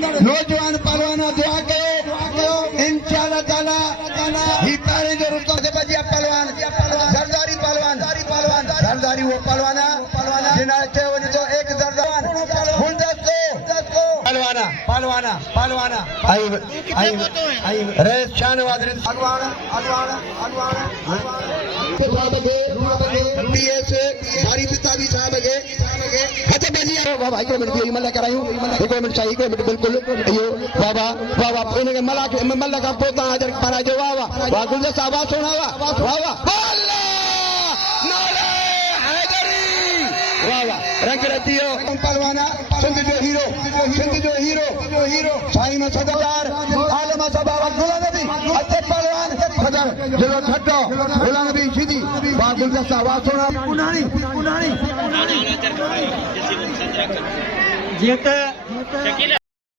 नौजवान पहलवान दुआ कयो इंशाअल्लाह ताला ही तारे जो रुस्तम से बजिया पहलवान सरदारी वो पहलवाना जिना के वजह तो एक सरदार पहलवाना आई रे शानवाज रे पहलवाना पीएस भारी पिता भी साहब के अच्छा बजी बाबा एक मिनट ये मल्ला करायूं एक मिनट चाहिए एक मिनट बिल्कुल यो बाबा इनके मल्ला का पोता हाजिर para जो वाह गुलजार साहब सोना वाह अल्लाह नारे हैदरी वाह रंग रतियो पहलवाना सिंध जो हीरो साईं सदार आलम सभा अब्दुल्ला नबी अच्छे पहलवान जलो छटो अब्दुल्ला नबी सीधी वाह गुलजार साहब सोना उनानी जीअं त